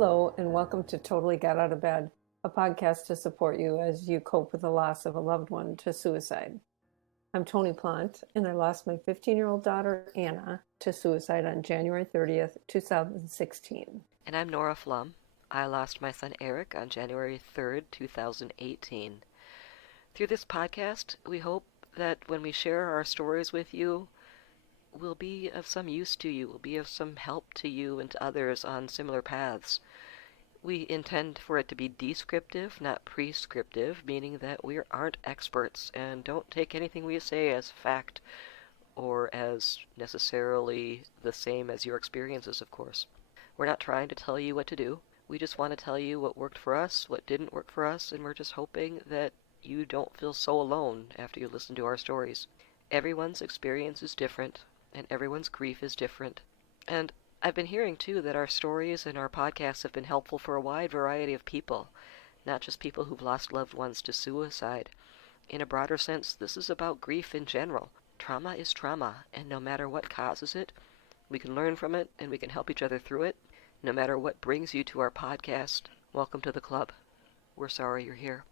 Hello, and welcome to Totally Got Out of Bed, a podcast to support you as you cope with the loss of a loved one to suicide. I'm Tony Plant, and I lost my 15-year-old daughter, Anna, to suicide on January 30th, 2016. And I'm Nora Flum. I lost my son Eric on January 3rd, 2018. Through this podcast, we hope that when we share our stories with you, we'll be of some use to you, will be of some help to you and to others on similar paths. We intend for it to be descriptive, not prescriptive, meaning that we aren't experts and don't take anything we say as fact or as necessarily the same as your experiences, of course. We're not trying to tell you what to do. We just want to tell you what worked for us, what didn't work for us, and we're just hoping that you don't feel so alone after you listen to our stories. Everyone's experience is different, and everyone's grief is different. And I've been hearing, too, that our stories and our podcasts have been helpful for a wide variety of people, not just people who've lost loved ones to suicide. In a broader sense, this is about grief in general. Trauma is trauma, and no matter what causes it, we can learn from it and we can help each other through it. No matter what brings you to our podcast, welcome to the club. We're sorry you're here.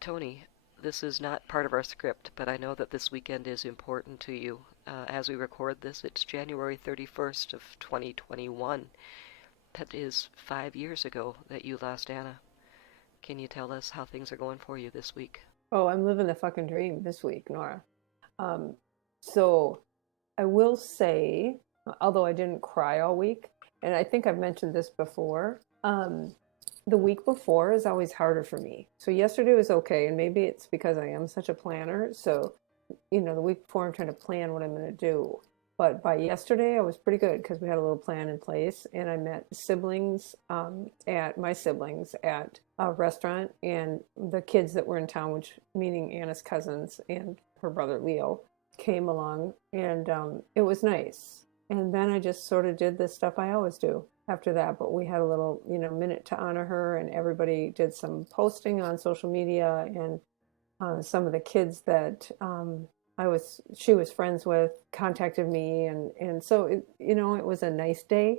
Tony, this is not part of our script, but I know that this weekend is important to you. As we record this, it's January 31st of 2021. That is 5 years ago that you lost Anna. Can you tell us how things are going for you this week? Oh, I'm living the fucking dream this week, Nora. So I will say, although I didn't cry all week, and I think I've mentioned this before, the week before is always harder for me. So yesterday was okay, and maybe it's because I am such a planner. So, the week before I'm trying to plan what I'm going to do. But by yesterday, I was pretty good because we had a little plan in place, and I met at my siblings at a restaurant, and the kids that were in town, which meaning Anna's cousins and her brother Leo, came along, and it was nice. And then I just sort of did the stuff I always do after that. But we had a little, minute to honor her, and everybody did some posting on social media, and some of the kids that she was friends with contacted me, and so it was a nice day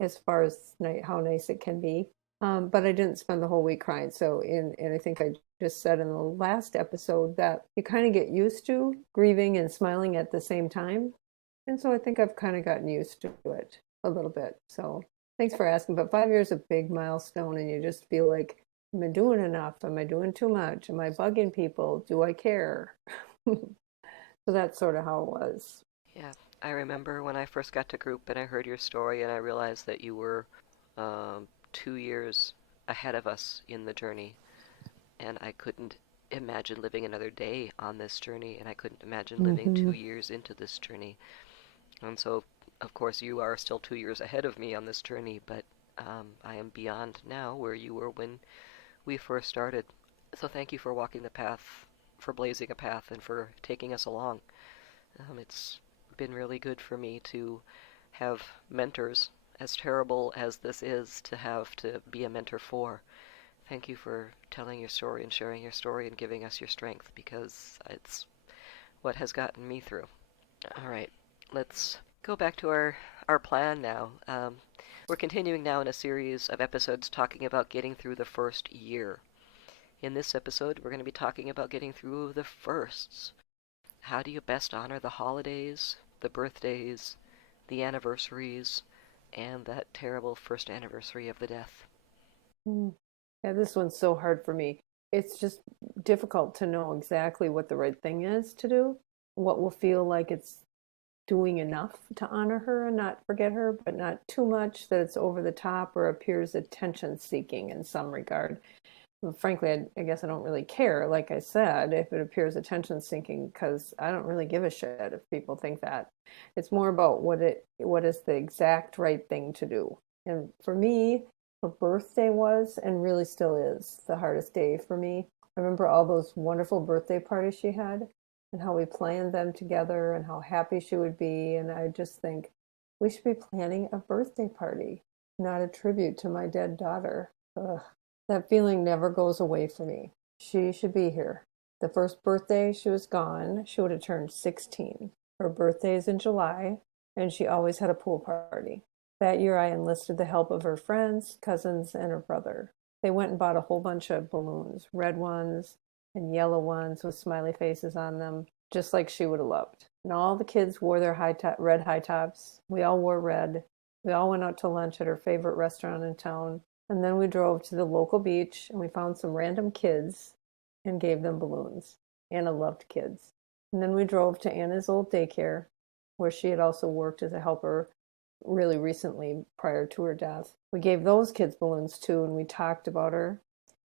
as far as how nice it can be. But I didn't spend the whole week crying. So and I think I just said in the last episode that you kind of get used to grieving and smiling at the same time. And so I think I've kind of gotten used to it a little bit. So thanks for asking. But 5 years is a big milestone, and you just feel like, am I doing enough? Am I doing too much? Am I bugging people? Do I care? So that's sort of how it was. Yeah, I remember when I first got to group and I heard your story and I realized that you were 2 years ahead of us in the journey. And I couldn't imagine living another day on this journey, and I couldn't imagine living Mm-hmm. 2 years into this journey. And so, of course, you are still 2 years ahead of me on this journey, but I am beyond now where you were when we first started. So thank you for walking the path, for blazing a path, and for taking us along. It's been really good for me to have mentors, as terrible as this is to have to be a mentor for. Thank you for telling your story and sharing your story and giving us your strength, because it's what has gotten me through. All right, let's go back to our plan now. We're continuing now in a series of episodes talking about getting through the first year. In this episode, we're going to be talking about getting through the firsts. How do you best honor the holidays, the birthdays, the anniversaries, and that terrible first anniversary of the death? Mm. Yeah, this one's so hard for me. It's just difficult to know exactly what the right thing is to do, what will feel like it's doing enough to honor her and not forget her, but not too much that it's over the top or appears attention seeking in some regard. Well, frankly, I guess I don't really care, like I said, if it appears attention seeking, because I don't really give a shit if people think that. It's more about what is the exact right thing to do. And for me, her birthday was, and really still is, the hardest day for me. I remember all those wonderful birthday parties she had, and how we planned them together, and how happy she would be. And I just think we should be planning a birthday party, not a tribute to my dead daughter. Ugh. That feeling never goes away for me. She should be here. The first birthday she was gone, she would have turned 16. Her birthday is in July, and she always had a pool party. That year, I enlisted the help of her friends, cousins, and her brother. They went and bought a whole bunch of balloons, red ones and yellow ones with smiley faces on them, just like she would have loved. And all the kids wore their red high tops. We all wore red. We all went out to lunch at her favorite restaurant in town. And then we drove to the local beach and we found some random kids and gave them balloons. Anna loved kids. And then we drove to Anna's old daycare, where she had also worked as a helper really recently prior to her death. We gave those kids balloons too, and we talked about her.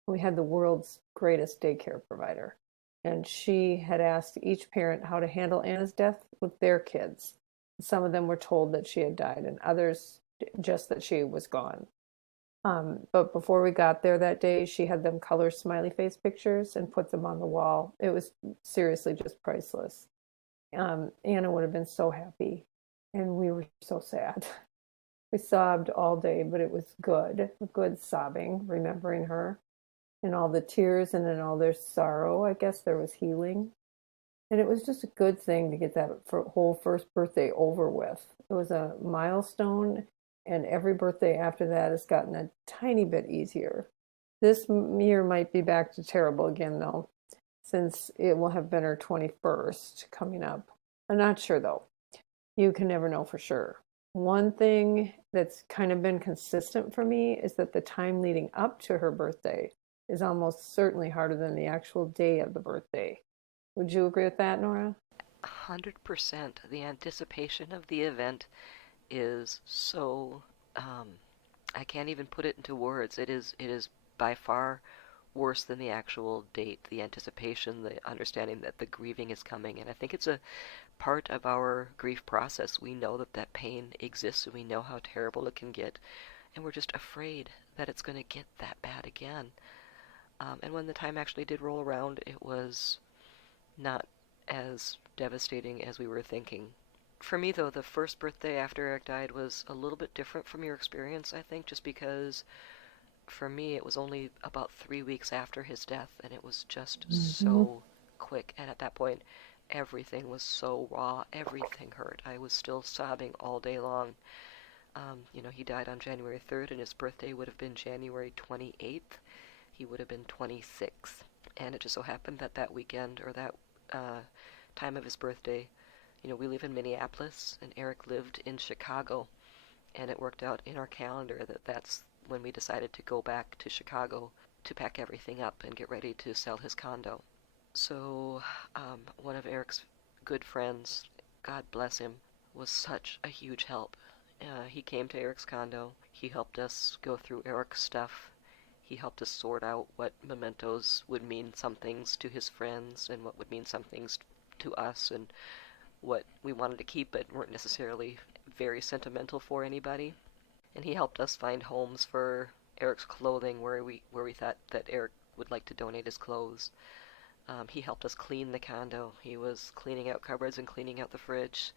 We had the world's greatest daycare provider. And she had asked each parent how to handle Anna's death with their kids. Some of them were told that she had died, and others just that she was gone. But before we got there that day, she had them color smiley face pictures and put them on the wall. It was seriously just priceless. Anna would have been so happy, and we were so sad. We sobbed all day, but it was good, good sobbing, remembering her. In all the tears and in all their sorrow, I guess there was healing. And it was just a good thing to get that whole first birthday over with. It was a milestone, and every birthday after that has gotten a tiny bit easier. This year might be back to terrible again, though, since it will have been her 21st coming up. I'm not sure, though. You can never know for sure. One thing that's kind of been consistent for me is that the time leading up to her birthday is almost certainly harder than the actual day of the birthday. Would you agree with that, Nora? 100%. The anticipation of the event is so, um, I can't even put it into words. It is by far worse than the actual date, the anticipation, the understanding that the grieving is coming. And I think it's a part of our grief process. We know that that pain exists and we know how terrible it can get, and we're just afraid that it's going to get that bad again. And when the time actually did roll around, it was not as devastating as we were thinking. For me, though, the first birthday after Eric died was a little bit different from your experience, I think, just because for me it was only about 3 weeks after his death, and it was just Mm-hmm. so quick. And at that point, everything was so raw, everything hurt. I was still sobbing all day long. He died on January 3rd, and his birthday would have been January 28th. He would have been 26. And it just so happened that that weekend, or that time of his birthday, we live in Minneapolis, and Eric lived in Chicago, and it worked out in our calendar that that's when we decided to go back to Chicago to pack everything up and get ready to sell his condo. So, one of Eric's good friends, God bless him, was such a huge help. He came to Eric's condo. He helped us go through Eric's stuff. He helped us sort out what mementos would mean some things to his friends and what would mean some things to us, and what we wanted to keep but weren't necessarily very sentimental for anybody. And he helped us find homes for Eric's clothing where we thought that Eric would like to donate his clothes. He helped us clean the condo. He was cleaning out cupboards and cleaning out the fridge.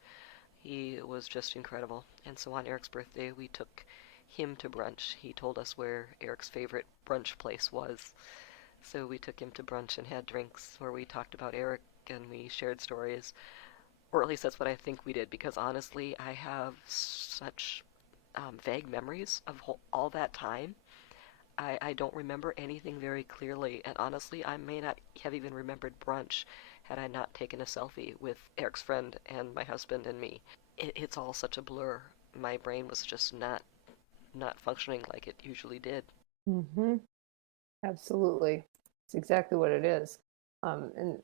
He was just incredible. And so on Eric's birthday, we took him to brunch. He told us where Eric's favorite brunch place was. So we took him to brunch and had drinks where we talked about Eric and we shared stories. Or at least that's what I think we did, because honestly, I have such vague memories of all that time. I don't remember anything very clearly, and honestly, I may not have even remembered brunch had I not taken a selfie with Eric's friend and my husband and me. It's all such a blur. My brain was just not functioning like it usually did. Mm-hmm. Absolutely. It's exactly what it is. And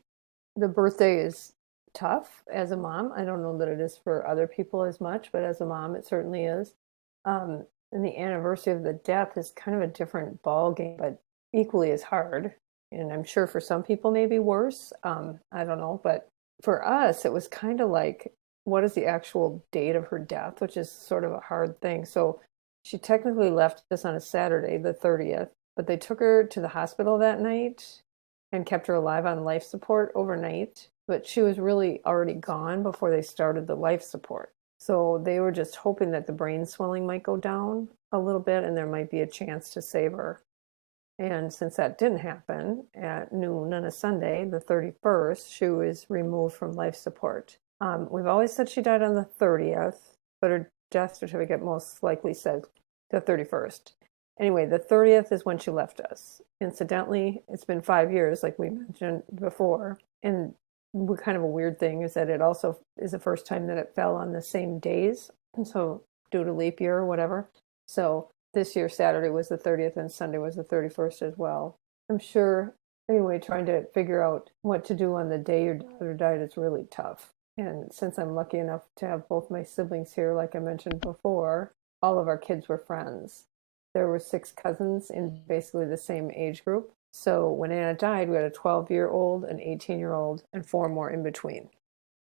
the birthday is tough as a mom. I don't know that it is for other people as much, but as a mom, it certainly is. Um, and the anniversary of the death is kind of a different ball game, but equally as hard. And I'm sure for some people, maybe worse. I don't know. But for us, it was kind of like, what is the actual date of her death, which is sort of a hard thing. So she technically left us on a Saturday, the 30th, but they took her to the hospital that night and kept her alive on life support overnight. But she was really already gone before they started the life support. So they were just hoping that the brain swelling might go down a little bit and there might be a chance to save her. And since that didn't happen at noon on a Sunday, the 31st, she was removed from life support. We've always said she died on the 30th, but her death certificate most likely said the 31st. Anyway, the 30th is when she left us. Incidentally, it's been 5 years, like we mentioned before. And kind of a weird thing is that it also is the first time that it fell on the same days. And so, due to leap year or whatever. So, this year, Saturday was the 30th and Sunday was the 31st as well. I'm sure, anyway, trying to figure out what to do on the day your daughter died is really tough. And since I'm lucky enough to have both my siblings here, like I mentioned before, all of our kids were friends. There were six cousins in basically the same age group. So when Anna died, we had a 12-year-old, an 18-year-old, and four more in between.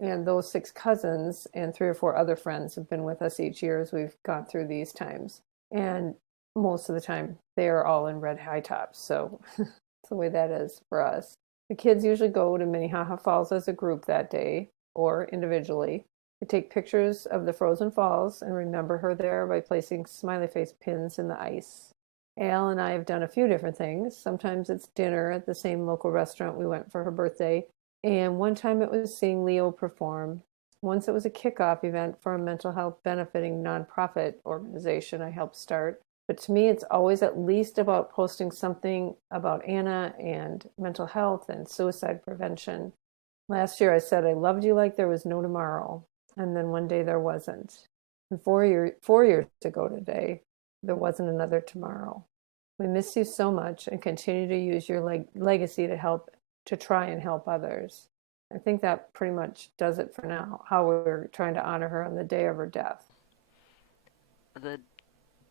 And those six cousins and three or four other friends have been with us each year as we've gone through these times. And most of the time, they are all in red high tops. So it's the way that is for us. The kids usually go to Minnehaha Falls as a group that day or individually. We take pictures of the frozen falls and remember her there by placing smiley face pins in the ice. Al and I have done a few different things. Sometimes it's dinner at the same local restaurant we went for her birthday. And one time it was seeing Leo perform. Once it was a kickoff event for a mental health benefiting nonprofit organization I helped start. But to me, it's always at least about posting something about Anna and mental health and suicide prevention. Last year I said I loved you like there was no tomorrow. And then one day there wasn't. And 4 years ago today, there wasn't another tomorrow. We miss you so much and continue to use your legacy to try and help others. I think that pretty much does it for now, how we're trying to honor her on the day of her death. The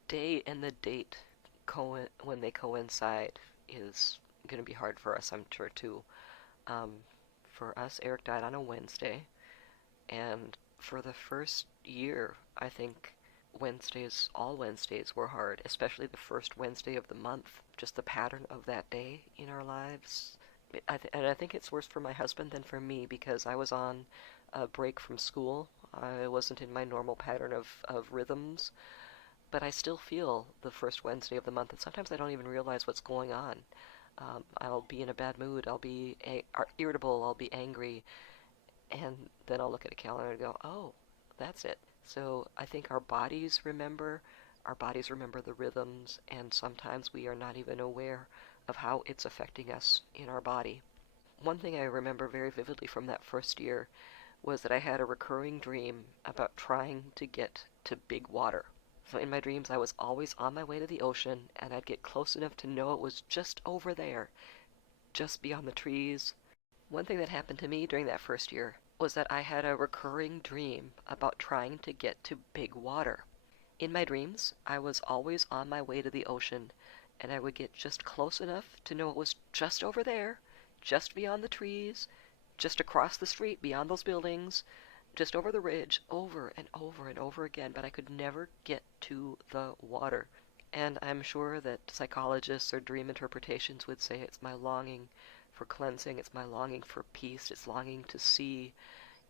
day and the date when they coincide is going to be hard for us, I'm sure, too. Um, for us, Eric died on a Wednesday, and for the first year, I think all Wednesdays were hard, especially the first Wednesday of the month. Just the pattern of that day in our lives. And I think it's worse for my husband than for me because I was on a break from school. I wasn't in my normal pattern of rhythms, but I still feel the first Wednesday of the month, and sometimes I don't even realize what's going on. I'll be in a bad mood, I'll be irritable, I'll be angry, and then I'll look at a calendar and go, oh, that's it. So I think our bodies remember the rhythms, and sometimes we are not even aware of how it's affecting us in our body. One thing I remember very vividly from that first year was that I had a recurring dream about trying to get to big water. So in my dreams, I was always on my way to the ocean, and I'd get close enough to know it was just over there, just beyond the trees. One thing that happened to me during that first year was that I had a recurring dream about trying to get to big water. In my dreams, I was always on my way to the ocean, and I would get just close enough to know it was just over there, just beyond the trees, just across the street beyond those buildings, just over the ridge, over and over and over again, but I could never get to the water. And I'm sure that psychologists or dream interpretations would say it's my longing for cleansing, it's my longing for peace, it's longing to see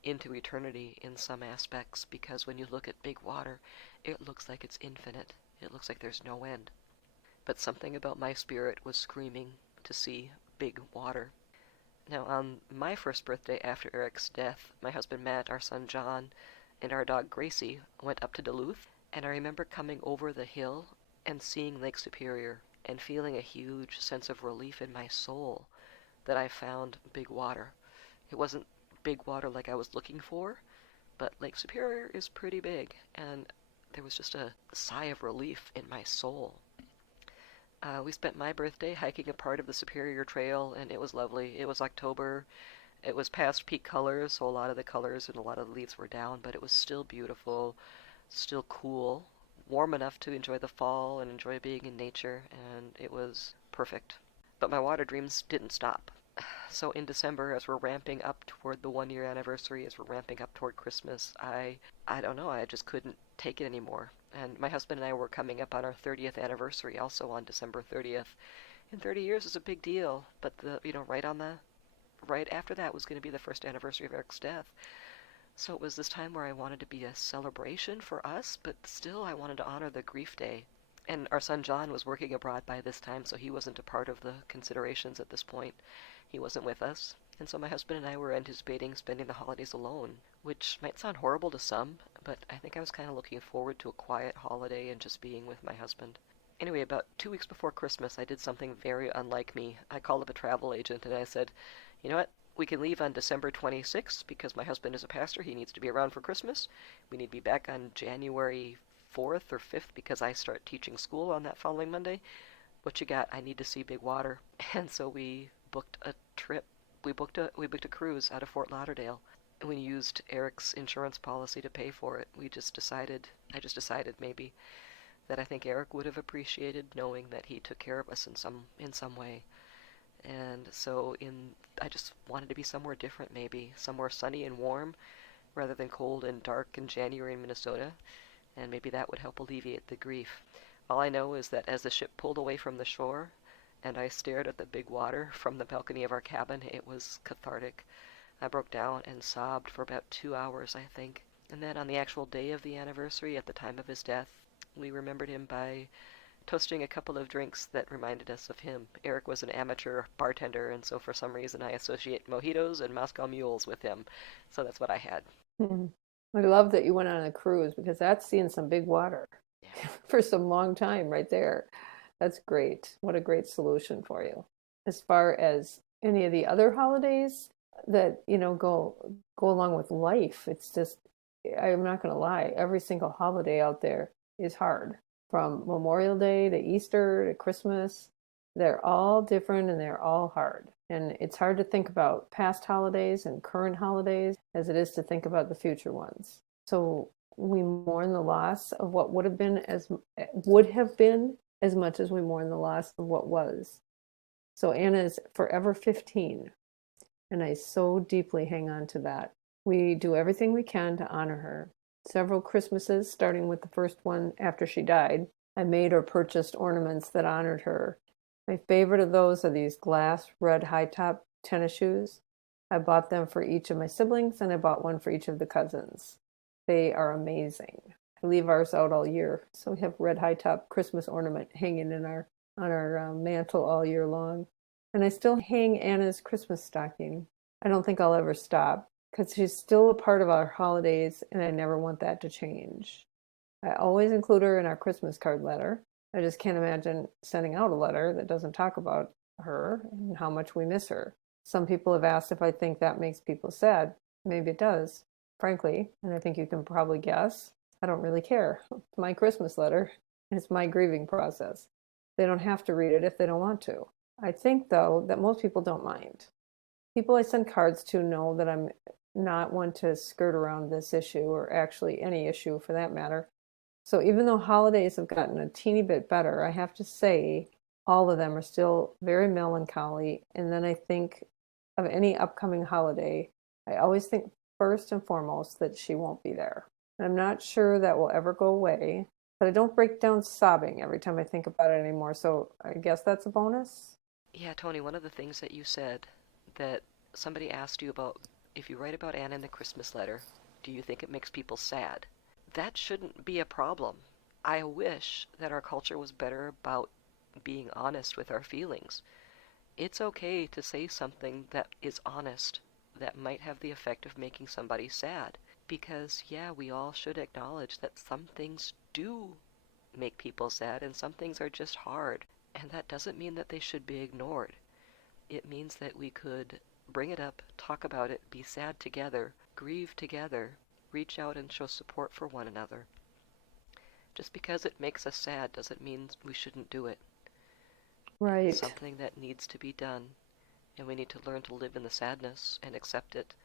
into eternity in some aspects, because when you look at big water, it looks like it's infinite. It looks like there's no end. But something about my spirit was screaming to see big water. Now, on my first birthday after Eric's death, my husband Matt, our son John, and our dog Gracie went up to Duluth, and I remember coming over the hill and seeing Lake Superior and feeling a huge sense of relief in my soul that I found big water. It wasn't big water like I was looking for, but Lake Superior is pretty big, and there was just a sigh of relief in my soul. We spent my birthday hiking a part of the Superior Trail, and it was lovely. It was October. It was past peak colors, so a lot of the colors and a lot of the leaves were down, but it was still beautiful, still cool, warm enough to enjoy the fall and enjoy being in nature, and it was perfect. But my water dreams didn't stop. So in December, as we're ramping up toward the 1 year anniversary, as we're ramping up toward Christmas, I don't know, I just couldn't take it anymore. And my husband and I were coming up on our 30th anniversary, also on December 30th. And 30 years is a big deal, but right after that was going to be the first anniversary of Eric's death. So it was this time where I wanted to be a celebration for us, but still I wanted to honor the grief day. And our son John was working abroad by this time, so he wasn't a part of the considerations at this point. He wasn't with us. And so my husband and I were anticipating spending the holidays alone, which might sound horrible to some, but I think I was kind of looking forward to a quiet holiday and just being with my husband. Anyway, about 2 weeks before Christmas, I did something very unlike me. I called up a travel agent and I said, you know what? We can leave on December 26th because my husband is a pastor. He needs to be around for Christmas. We need to be back on January 4th or 5th because I start teaching school on that following Monday. What you got? I need to see big water. And so we booked a trip. We booked a cruise out of Fort Lauderdale. And we used Eric's insurance policy to pay for it. I just decided maybe that I think Eric would have appreciated knowing that he took care of us in some way. And so I just wanted to be somewhere different, maybe somewhere sunny and warm rather than cold and dark in January in Minnesota, and maybe that would help alleviate the grief. All I know is that as the ship pulled away from the shore and I stared at the big water from the balcony of our cabin, it was cathartic. I broke down and sobbed for about 2 hours, I think. And then on the actual day of the anniversary, at the time of his death, we remembered him by toasting a couple of drinks that reminded us of him. Eric was an amateur bartender, and so for some reason I associate mojitos and Moscow mules with him. So that's what I had. Mhm. I love that you went on a cruise because that's seeing some big water Yeah. for some long time right there. That's great. What a great solution for you. As far as any of the other holidays that, go along with life, it's just I'm not going to lie, every single holiday out there is hard. From Memorial Day to Easter to Christmas, they're all different and they're all hard. And it's hard to think about past holidays and current holidays as it is to think about the future ones. So we mourn the loss of what would have been as much as we mourn the loss of what was. So Anna is forever 15, and I so deeply hang on to that. We do everything we can to honor her. Several Christmases, starting with the first one after she died, I made or purchased ornaments that honored her. My favorite of those are these glass red high-top tennis shoes. I bought them for each of my siblings, and I bought one for each of the cousins. They are amazing. I leave ours out all year, so we have red high-top Christmas ornament hanging on our mantle all year long. And I still hang Anna's Christmas stocking. I don't think I'll ever stop because she's still a part of our holidays, and I never want that to change. I always include her in our Christmas card letter. I just can't imagine sending out a letter that doesn't talk about her and how much we miss her. Some people have asked if I think that makes people sad. Maybe it does, frankly, and I think you can probably guess. I don't really care. It's my Christmas letter, and it's my grieving process. They don't have to read it if they don't want to. I think, though, that most people don't mind. People I send cards to know that I'm not one to skirt around this issue, or actually any issue for that matter. So even though holidays have gotten a teeny bit better, I have to say all of them are still very melancholy. And then I think of any upcoming holiday, I always think first and foremost that she won't be there. And I'm not sure that will ever go away, but I don't break down sobbing every time I think about it anymore. So I guess that's a bonus. Yeah, Tony, one of the things that you said that somebody asked you about if you write about Anna in the Christmas letter, do you think it makes people sad? That shouldn't be a problem. I wish that our culture was better about being honest with our feelings. It's okay to say something that is honest that might have the effect of making somebody sad. Because, yeah, we all should acknowledge that some things do make people sad and some things are just hard. And that doesn't mean that they should be ignored. It means that we could bring it up, talk about it, be sad together, grieve together, reach out and show support for one another. Just because it makes us sad doesn't mean we shouldn't do it. It's Right. something that needs to be done, and we need to learn to live in the sadness and accept it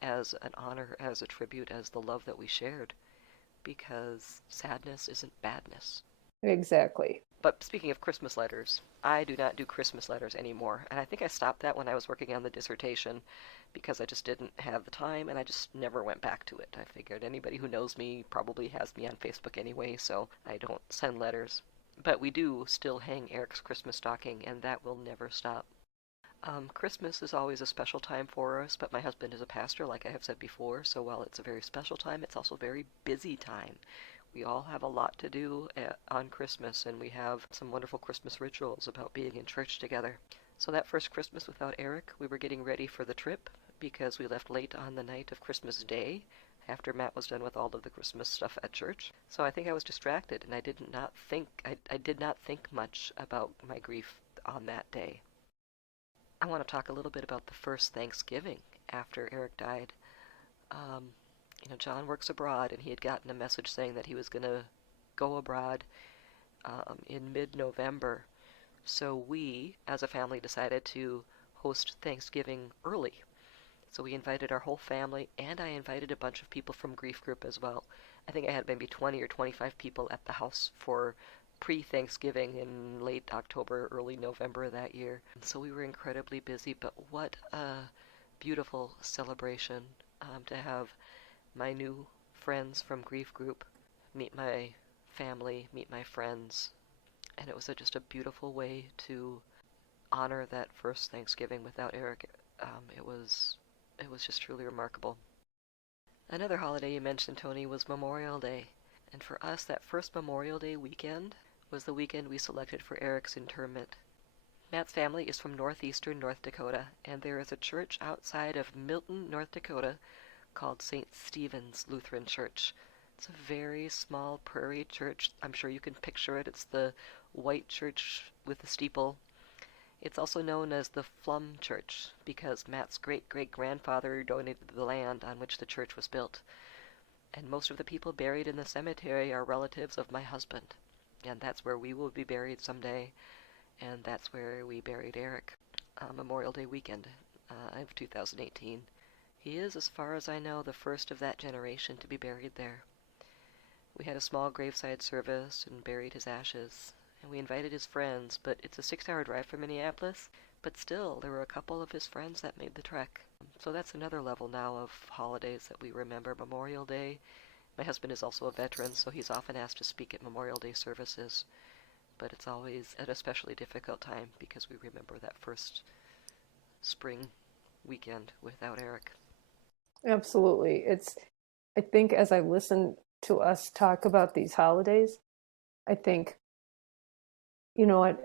as an honor, as a tribute, as the love that we shared, because sadness isn't badness. Exactly. But speaking of Christmas letters, I do not do Christmas letters anymore, and I think I stopped that when I was working on the dissertation because I just didn't have the time and I just never went back to it. I figured anybody who knows me probably has me on Facebook anyway, so I don't send letters. But we do still hang Eric's Christmas stocking, and that will never stop. Christmas is always a special time for us, but my husband is a pastor, like I have said before, so while it's a very special time, it's also a very busy time. We all have a lot to do on Christmas, and we have some wonderful Christmas rituals about being in church together. So that first Christmas without Eric, we were getting ready for the trip because we left late on the night of Christmas Day after Matt was done with all of the Christmas stuff at church. So I think I was distracted and I did not think much about my grief on that day. I want to talk a little bit about the first Thanksgiving after Eric died. Um, John works abroad, and he had gotten a message saying that he was going to go abroad in mid-November. So we, as a family, decided to host Thanksgiving early. So we invited our whole family, and I invited a bunch of people from Grief Group as well. I think I had maybe 20 or 25 people at the house for pre-Thanksgiving in late October, early November that year. So we were incredibly busy, but what a beautiful celebration to have my new friends from Grief Group meet my family, meet my friends, and it was just a beautiful way to honor that first Thanksgiving without Eric. It was just truly remarkable. Another holiday you mentioned, Tony, was Memorial Day, and for us, that first Memorial Day weekend was the weekend we selected for Eric's interment. Matt's family is from northeastern North Dakota, and there is a church outside of Milton, North Dakota, called St. Stephen's Lutheran Church. It's a very small prairie church. I'm sure you can picture it. It's the white church with the steeple. It's also known as the Flum Church because Matt's great-great-grandfather donated the land on which the church was built. And most of the people buried in the cemetery are relatives of my husband. And that's where we will be buried someday. And that's where we buried Eric Memorial Day weekend of 2018. He is, as far as I know, the first of that generation to be buried there. We had a small graveside service and buried his ashes, and we invited his friends, but it's a 6-hour drive from Minneapolis, but still, there were a couple of his friends that made the trek. So that's another level now of holidays that we remember. Memorial Day. My husband is also a veteran, so he's often asked to speak at Memorial Day services, but it's always an especially difficult time because we remember that first spring weekend without Eric. Absolutely. I think as I listen to us talk about these holidays, I think, you know what,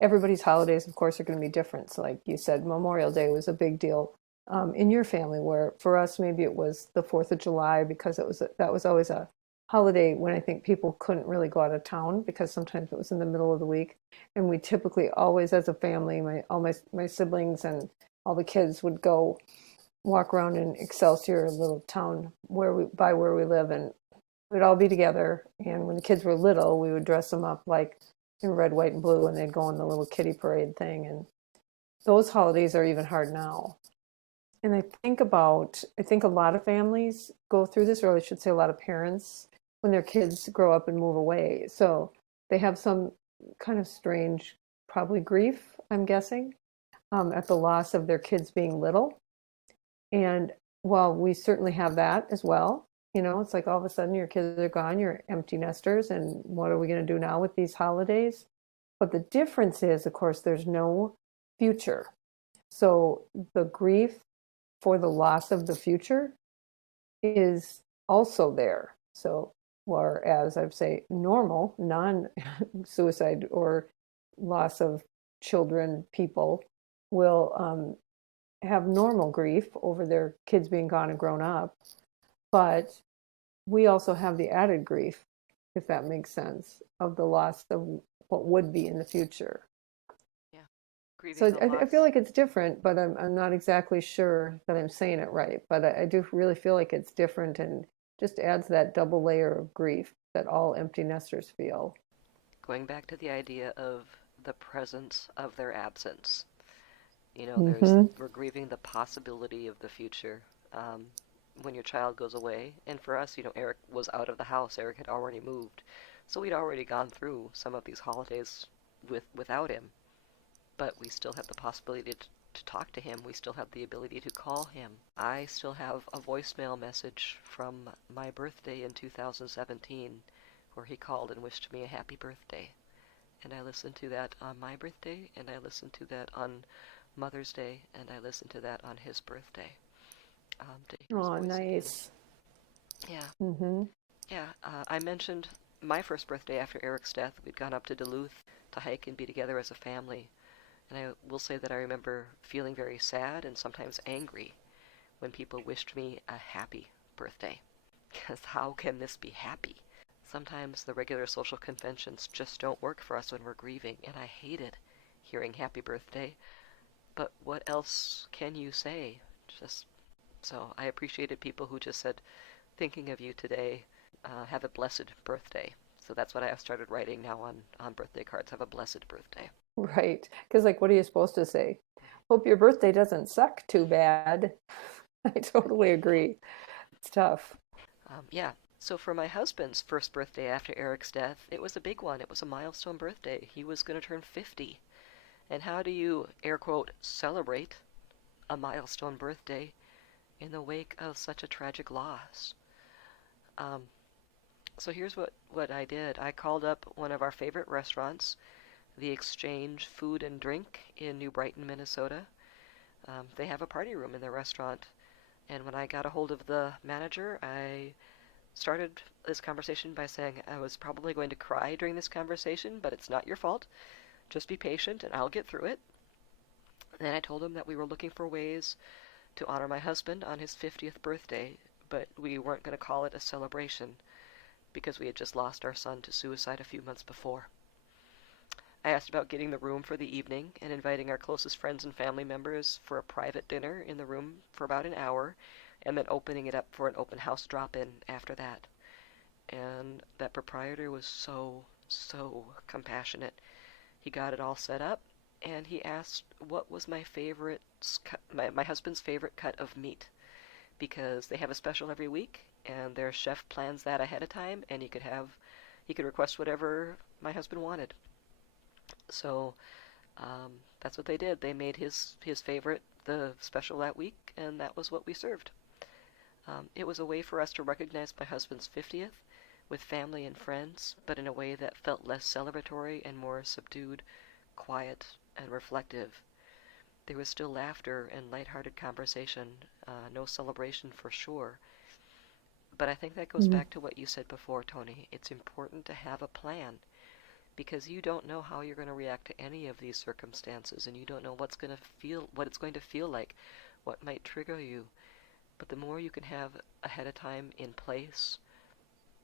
everybody's holidays, of course, are going to be different. So, like you said, Memorial Day was a big deal in your family, where for us, maybe it was the 4th of July because that was always a holiday when I think people couldn't really go out of town because sometimes it was in the middle of the week. And we typically always, as a family, all my siblings and all the kids would go walk around in Excelsior, a little town where we live, and we'd all be together. And when the kids were little, we would dress them up like in red, white, and blue, and they'd go on the little kiddie parade thing. And those holidays are even hard now. And I think a lot of families go through this, or I should say, a lot of parents when their kids grow up and move away. So they have some kind of strange, probably grief, I'm guessing, at the loss of their kids being little. And while we certainly have that as well, it's like all of a sudden your kids are gone, you're empty nesters, and what are we going to do now with these holidays? But the difference is, of course, there's no future. So the grief for the loss of the future is also there. So, whereas I'd say normal, non suicide or loss of children, people will have normal grief over their kids being gone and grown up, but we also have the added grief, if that makes sense, of the loss of what would be in the future. Yeah, So grieving the I feel loss. like it's different, but I'm not exactly sure that I'm saying it right. But I do really feel like it's different and just adds that double layer of grief that all empty nesters feel. Going back to the idea of the presence of their absence. Mm-hmm. We're grieving the possibility of the future when your child goes away. And for us, Eric was out of the house. Eric had already moved, so we'd already gone through some of these holidays without him. But we still have the possibility to talk to him. We still have the ability to call him. I still have a voicemail message from my birthday in 2017 where he called and wished me a happy birthday. And I listened to that on my birthday, and I listened to that on Mother's Day, and I listened to that on his birthday, to hear his Oh, voice again. nice. Yeah, Mm-hmm. yeah. I mentioned my first birthday after Eric's death. We'd gone up to Duluth to hike and be together as a family. And I will say that I remember feeling very sad and sometimes angry when people wished me a happy birthday. Because how can this be happy? Sometimes the regular social conventions just don't work for us when we're grieving, and I hated hearing happy birthday. But what else can you say? Just so I appreciated people who just said, thinking of you today, have a blessed birthday. So that's what I have started writing now on birthday cards. Have a blessed birthday. Right. Because, like, what are you supposed to say? Hope your birthday doesn't suck too bad. I totally agree. It's tough. Yeah. So for my husband's first birthday after Eric's death, it was a big one. It was a milestone birthday. He was going to turn 50. And how do you, air quote, celebrate a milestone birthday in the wake of such a tragic loss? Um, so here's what I did. I called up one of our favorite restaurants, the Exchange Food and Drink in New Brighton, Minnesota. They have a party room in their restaurant. And when I got a hold of the manager, I started this conversation by saying I was probably going to cry during this conversation, but it's not your fault. Just be patient and I'll get through it. And then I told him that we were looking for ways to honor my husband on his 50th birthday, but we weren't going to call it a celebration because we had just lost our son to suicide a few months before. I asked about getting the room for the evening and inviting our closest friends and family members for a private dinner in the room for about an hour, and then opening it up for an open house drop-in after that. And that proprietor was so compassionate. He got it all set up, and he asked what was my favorite, my husband's favorite cut of meat, because they have a special every week, and their chef plans that ahead of time, and he could request whatever my husband wanted. So that's what they did. They made his favorite the special that week, and that was what we served. It was a way for us to recognize my husband's 50th with family and friends, but in a way that felt less celebratory and more subdued, quiet, and reflective. There was still laughter and lighthearted conversation, no celebration for sure. But I think that goes Mhm. back to what you said before, Tony. It's important to have a plan because you don't know how you're going to react to any of these circumstances, and you don't know what it's going to feel like, what might trigger you. But the more you can have ahead of time in place,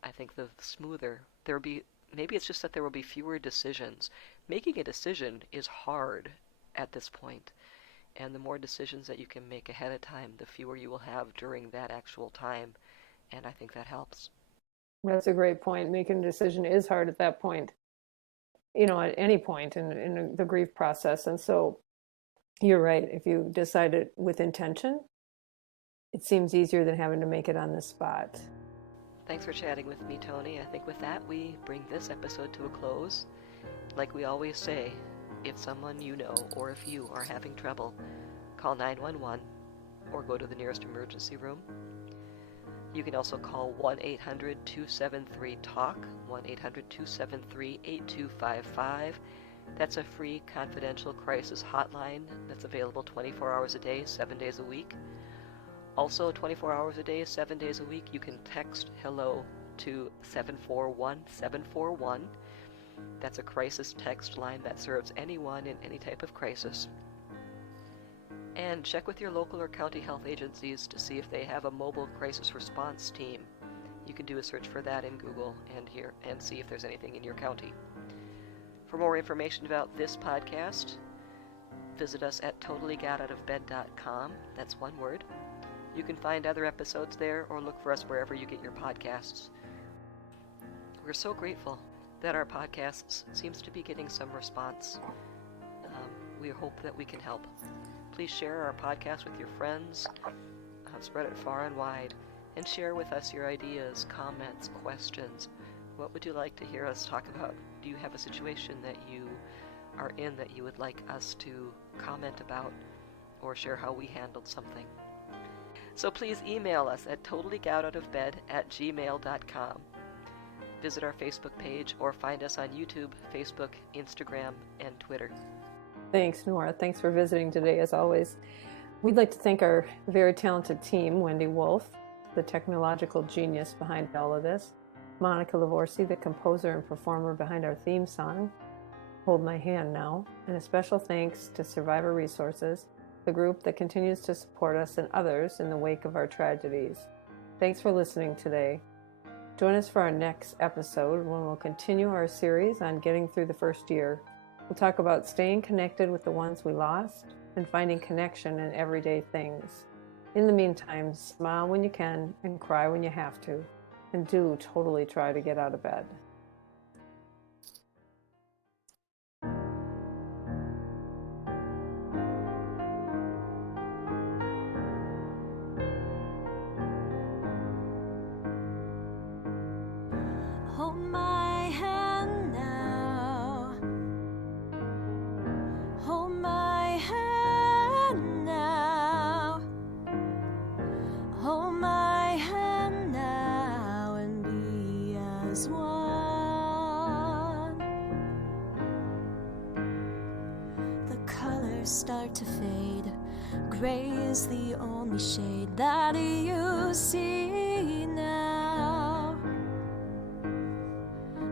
I think the smoother there will be. Maybe it's just that there will be fewer decisions. Making a decision is hard at this point, and the more decisions that you can make ahead of time, the fewer you will have during that actual time, and I think that helps. That's a great point. Making a decision is hard at that point, at any point in the grief process. And so you're right. If you decide it with intention, it seems easier than having to make it on the spot. Thanks for chatting with me, Tony. I think with that, we bring this episode to a close. Like we always say, if someone you know or if you are having trouble, call 911 or go to the nearest emergency room. You can also call 1-800-273-TALK, 1-800-273-8255. That's a free confidential crisis hotline that's available 24 hours a day, 7 days a week. Also, 24 hours a day, 7 days a week, you can text HELLO to 741-741. That's a crisis text line that serves anyone in any type of crisis. And check with your local or county health agencies to see if they have a mobile crisis response team. You can do a search for that in Google and see if there's anything in your county. For more information about this podcast, visit us at totallygotoutofbed.com. That's one word. You can find other episodes there or look for us wherever you get your podcasts. We're so grateful that our podcast seems to be getting some response. We hope that we can help. Please share our podcast with your friends, spread it far and wide, and share with us your ideas, comments, questions. What would you like to hear us talk about? Do you have a situation that you are in that you would like us to comment about or share how we handled something? So please email us at totallygotoutofbed@gmail.com. Visit our Facebook page or find us on YouTube, Facebook, Instagram, and Twitter. Thanks, Nora. Thanks for visiting today, as always. We'd like to thank our very talented team, Wendy Wolf, the technological genius behind all of this, Monica Lavorsi, the composer and performer behind our theme song, Hold my hand now, and a special thanks to Survivor Resources, the group that continues to support us and others in the wake of our tragedies. Thanks for listening today. Join us for our next episode when we'll continue our series on getting through the first year. We'll talk about staying connected with the ones we lost and finding connection in everyday things. In the meantime, smile when you can and cry when you have to. And do totally try to get out of bed. Hold my hand now. Hold my hand now. Hold my hand now and be as one. The colors start to fade. Gray is the only shade that you see now.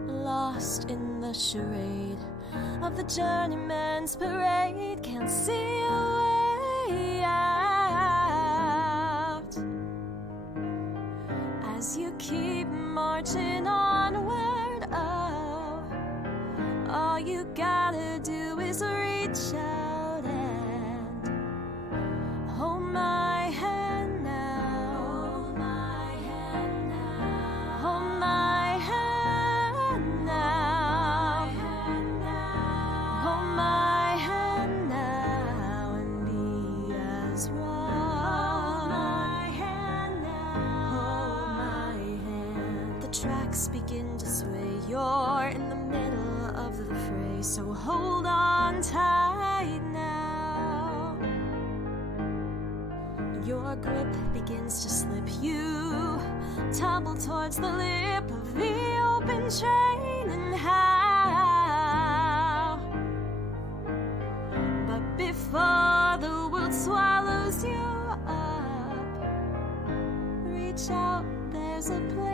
Lost in the charade of the journeyman's parade, can't see a way out. As you keep marching onward, oh, all you gotta do is reach out and hold my hand now. Hold my hand now. Hold my hand now. Hold my hand now and be as one. Hold my hand now. Hold my hand. The tracks begin to sway. You're in the middle of the fray, so hold on tight now. Your grip begins to slip. You tumble towards the lip of the open train, and how? But before the world swallows you up, reach out, there's a place